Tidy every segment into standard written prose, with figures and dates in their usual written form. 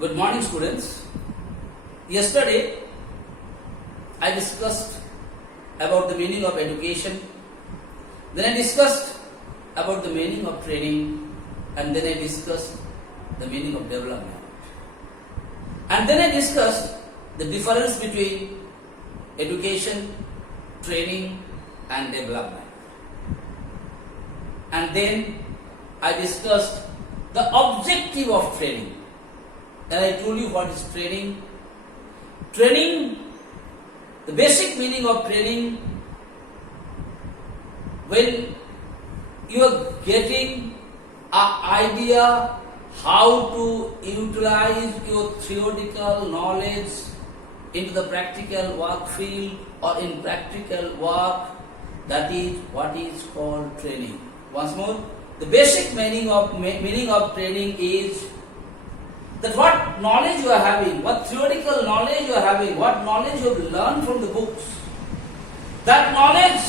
Good morning, students. Yesterday, I discussed about the meaning of education. Then I discussed about the meaning of training. And then I discussed the meaning of development. And then I discussed the difference between education, training and development. And then I discussed the objective of training. And I told you what is training. Training, the basic meaning of training, when you are getting an idea how to utilize your theoretical knowledge into the practical work field or in practical work, that is what is called training. Once more, the basic meaning of training is that what knowledge you are having, what theoretical knowledge you are having, what knowledge you have learned from the books, that knowledge,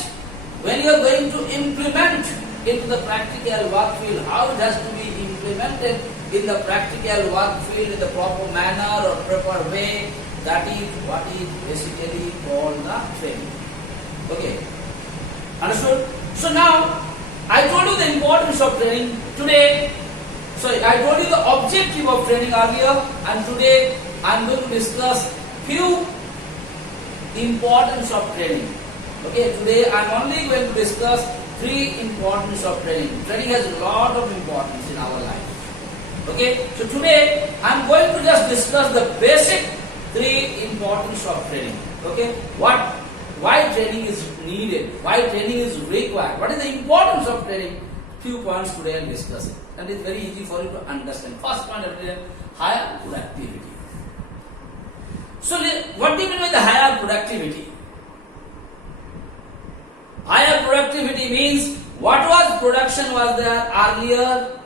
when you are going to implement into the practical work field, how it has to be implemented in the practical work field in the proper manner or proper way, that is what is basically called the training. Okay, understood? So now, I told you the importance of training. Today, I told you the objective of training earlier, and today I am going to discuss few importance of training. Okay, today I am only going to discuss three importance of training. Training has a lot of importance in our life. Okay, so today I am going to just discuss the basic three importance of training. Okay, why training is needed, why training is required, what is the importance of training? Few points today I will discuss it. And it's very easy for you to understand. First point of training, higher productivity. So what do you mean by the higher productivity? Higher productivity means what was production was there earlier.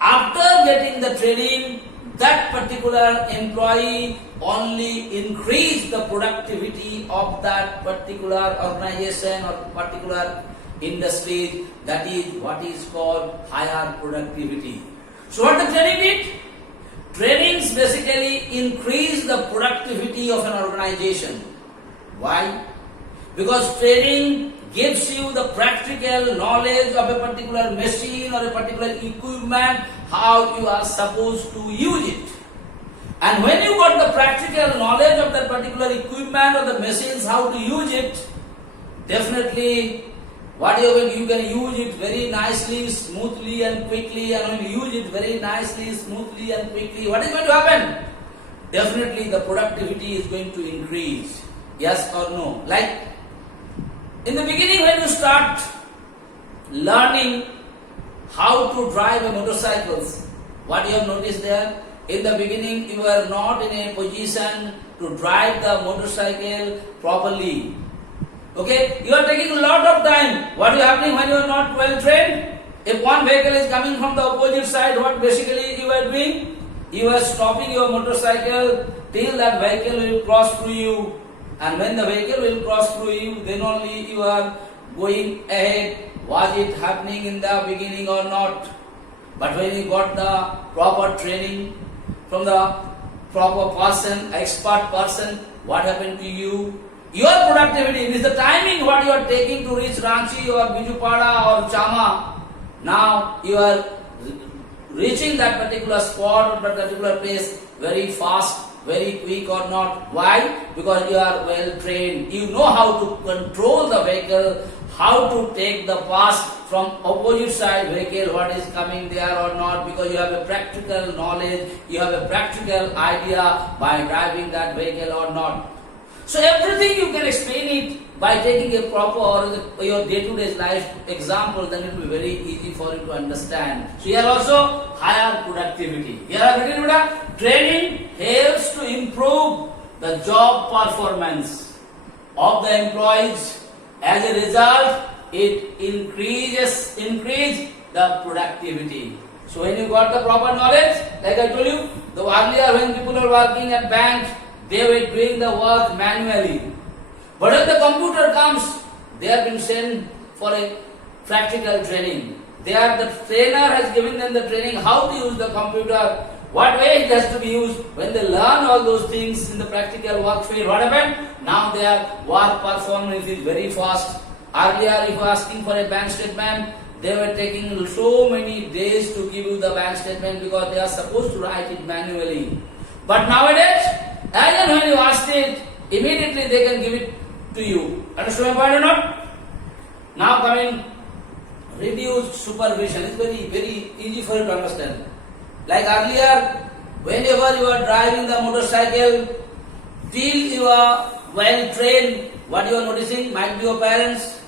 After getting the training, that particular employee only increased the productivity of that particular organization or particular industry. That is what is called higher productivity. So what the training did? Trainings basically increase the productivity of an organization. Why? Because training gives you the practical knowledge of a particular machine or a particular equipment, how you are supposed to use it. And when you got the practical knowledge of that particular equipment or the machines, how to use it, definitely you can use it very nicely, smoothly and quickly. And when you use it very nicely, smoothly and quickly, what is going to happen? Definitely the productivity is going to increase. Yes or no? Like in the beginning when you start learning how to drive a motorcycles, what you have noticed there? In the beginning you are not in a position to drive the motorcycle properly. Okay, you are taking a lot of time. What is happening when you are not well trained? If one vehicle is coming from the opposite side, what basically you are doing? You are stopping your motorcycle till that vehicle will cross through you. And when the vehicle will cross through you, then only you are going ahead. Was it happening in the beginning or not? But when you got the proper training from the proper person, expert person, what happened to you? Your productivity is the timing what you are taking to reach Ranchi or Bijupada or Chama. Now you are reaching that particular spot or that particular place very fast, very quick or not. Why? Because you are well trained. You know how to control the vehicle, how to take the pass from opposite side vehicle, what is coming there or not, because you have a practical knowledge, you have a practical idea by driving that vehicle or not. So everything you can explain it by taking a proper or your day-to-day life example, then it will be very easy for you to understand. So here also higher productivity. Here are written training helps to improve the job performance of the employees. As a result, it increase the productivity. So when you got the proper knowledge, like I told you, the earlier when people are working at banks, they were doing the work manually. But when the computer comes, they have been sent for a practical training. The trainer has given them the training how to use the computer. what way it has to be used. When they learn all those things in the practical work field, what happened? Now their work performance is very fast. Earlier, if asking for a bank statement, they were taking so many days to give you the bank statement because they are supposed to write it manually. But nowadays, as and when you ask it, immediately they can give it to you. Understand my point or not? Now coming, reduced supervision. It's very easy for you to understand. Like earlier, whenever you are driving the motorcycle, till you are well trained, what you are noticing might be your parents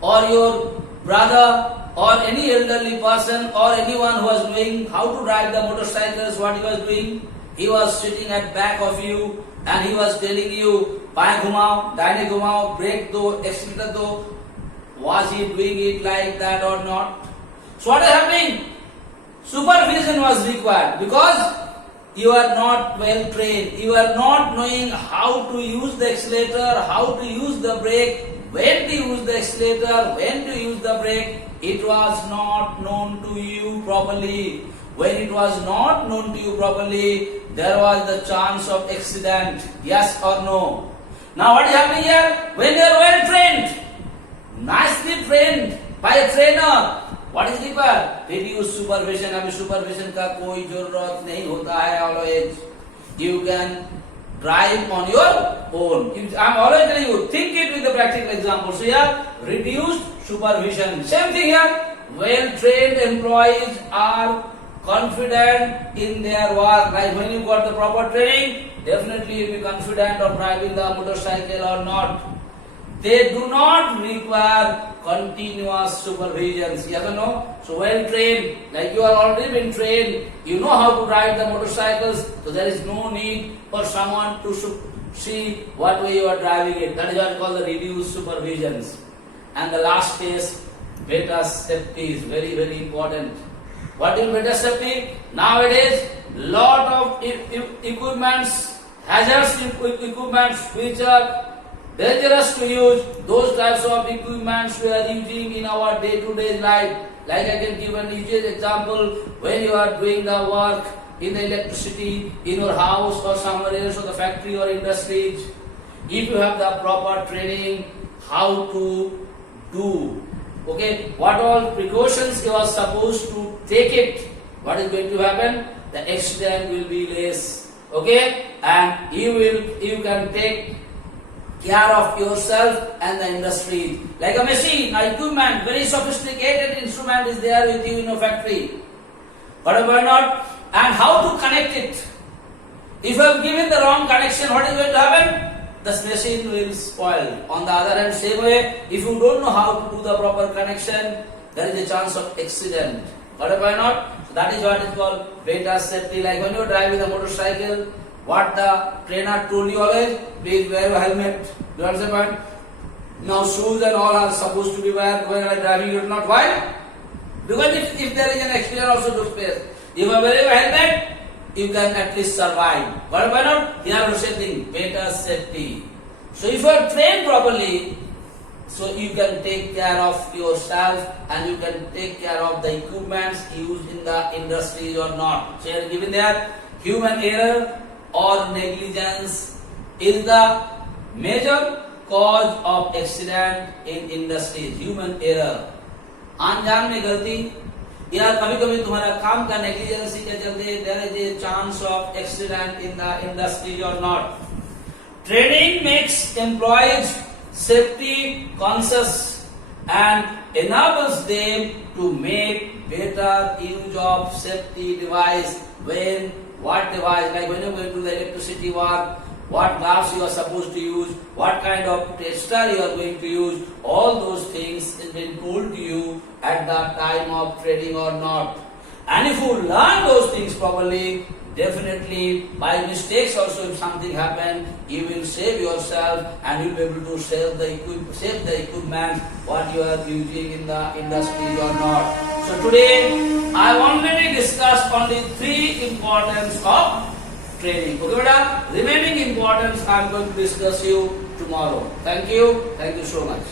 or your brother or any elderly person or anyone who was doing how to drive the motorcycles, what he was doing. He was sitting at back of you and he was telling you, बाएं घुमाओ, दाहिने घुमाओ, brake दो, accelerator दो. Was he doing it like that or not? So what is happening? Supervision was required because you are not well trained. You are not knowing how to use the accelerator, how to use the brake, when to use the accelerator, when to use the brake. It was not known to you properly. When it was not known to you properly, there was the chance of accident. Yes or no? Now what is happening here? When you are well trained, nicely trained by a trainer, what is required? Reduce supervision. अभी supervision का कोई जरूरत नहीं होता है. Always you can drive on your own. I'm always telling you, think it with the practical example. So here, reduced supervision. Same thing here. Well-trained employees are confident in their work. Like when you got the proper training, definitely you'll be confident of driving the motorcycle or not. They do not require continuous supervision. Yes or no? So well trained, like you are already been trained, you know how to ride the motorcycles, so there is no need for someone to see what way you are driving it. That is what we call the reduced supervisions. And the last case, better safety is very important. What is better safety? Nowadays, lot of equipments, hazardous equipments which are dangerous to use, those types of equipments we are using in our day-to-day life. Like I can give an easy example, when you are doing the work in the electricity, in your house or somewhere else or the factory or industries, if you have the proper training, how to do, okay, what all precautions you are supposed to take it, what is going to happen? The accident will be less, okay, and you can take care of yourself and the industry. Like a machine, an equipment, very sophisticated instrument is there with you in your factory. But why not? And how to connect it? If you have given the wrong connection, what is going to happen? This machine will spoil. On the other hand, same way, if you don't know how to do the proper connection, there is a chance of accident. But why not? So that is what is called better safety. Like when you are driving a motorcycle, what the trainer told you always, please wear a helmet. You understand? Now shoes and all are supposed to be wear when you are driving. You do not. Why? Because if there is an accident also to face, if you are wearing a helmet, you can at least survive. But why not? Here are the same thing, better safety. So if you are trained properly, so you can take care of yourself and you can take care of the equipments used in the industry or not. So here given there, human error or negligence is the major cause of accident in industries. Human error, अनजान में गलती, या कभी-कभी तुम्हारा काम का negligence के चलते there is a chance of accident in the industry or not. Training makes employees safety conscious and enables them to make better use of safety device. When what device, like when you are going to the electricity work, what gloves you are supposed to use, what kind of tester you are going to use, all those things is been told to you at the time of training or not. And if you learn those things properly, definitely by mistakes also if something happen, you will save yourself and you will be able to save the equipment what you are using in the industry or not. So today I have already discussed only 3 importance of training. Okay, beta? Remaining importance I am going to discuss you tomorrow. Thank you so much.